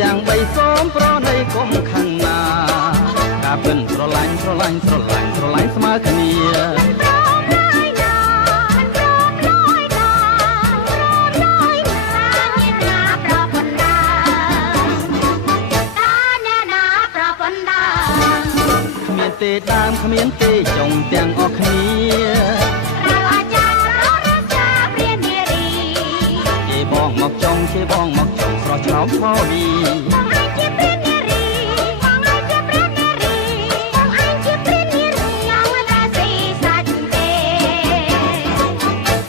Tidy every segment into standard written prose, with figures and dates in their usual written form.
ទាំងបីសូមប្រណីកុំខឹងណាការពិនស្រឡាញ់ស្រឡាញ់ស្រឡាញ់ស្រឡាញ់ស្មើគ្នាទេដើមគ្មានទេចុងទាំងអស់គ្នាเราអាចារ្យរករាសាព្រានារីជេបងមកចុងជេបងមកចុងស្រស់ឆ្នោតផោលីបងឯងជាព្រានារីបងឯងជាព្រានារីបងឯងជាព្រានារីចង់តាស៊ីសាច់ទេ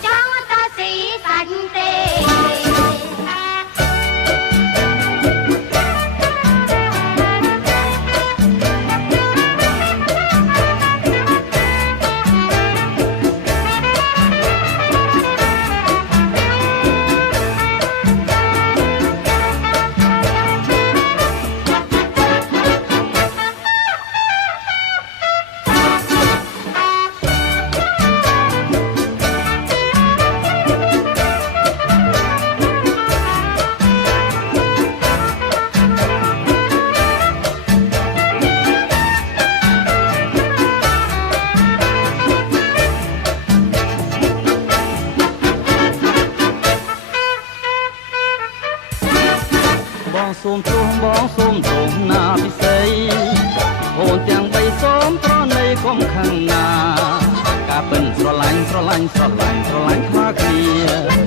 ចង់តាស៊ីសាច់ទេបងសូមទ្រង់បងសូមទ្រង់ណាពិសីអូនទាំងបីសូមប្រណីកុំខឹងណាការពិនស្រឡាញ់ស្រឡាញ់ស្រឡាញ់ស្រឡាញ់ខ្វះគ្នា